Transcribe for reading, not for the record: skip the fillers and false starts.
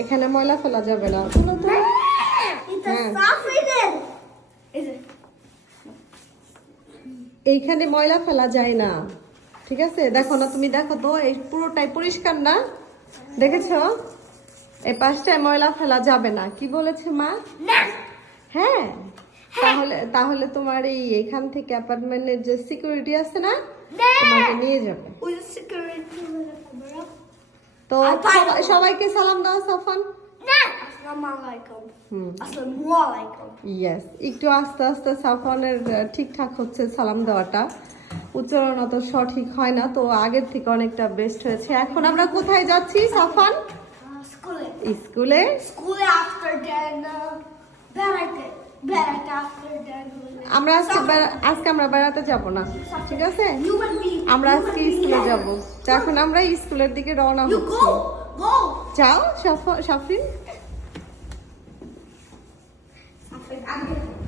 এখানে ময়লা ফেলা যাবে না, চলো তো। এইখানে ময়লা ফেলা যায় না, ঠিক আছে? দেখো না, তুমি দেখো তো, এই পুরোটাই পরিষ্কার না, দেখেছো? এই পাশটায় ময়লা ফেলা যাবে না, কি বলেছে মা? হ্যাঁ, তাহলে তাহলে তোমার এখান থেকে অ্যাপার্টমেন্টের যে সিকিউরিটি আছে না, তোমাকে নিয়ে যাবে। তো সবাইকে সালাম দাও সাফান। ইয়েস, একটু আস্তে আস্তে সাফানের ঠিকঠাক হচ্ছে সালাম দেওয়াটা, উচ্চারণ অত সঠিক হয় না, তো আগের থেকে অনেকটা বেস্ট হয়েছে। এখন আমরা কোথায় যাচ্ছি সাফান? স্কুলে। আমরা আজকে আমরা বেড়াতে যাব না, ঠিক আছে? আমরা আজকে স্কুলে যাব। তো এখন আমরা স্কুলের দিকে রওনা হচ্ছি। যাও সাফরিন।